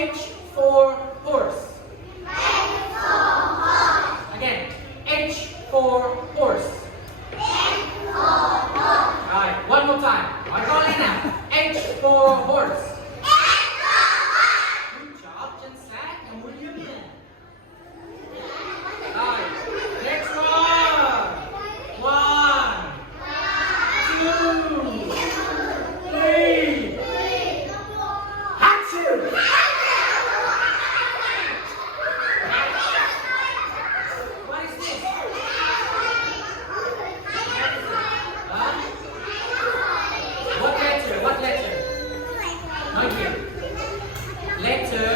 H for horse. Again, H for horse. Alright, one more time. Ikaw ulit na. H for horse. Good job, Jansan. Nahuli mo yan. Alright, next one. 1, 2, 3. Hatsu! What is this? Huh? What letter? What letter? Not here. Letter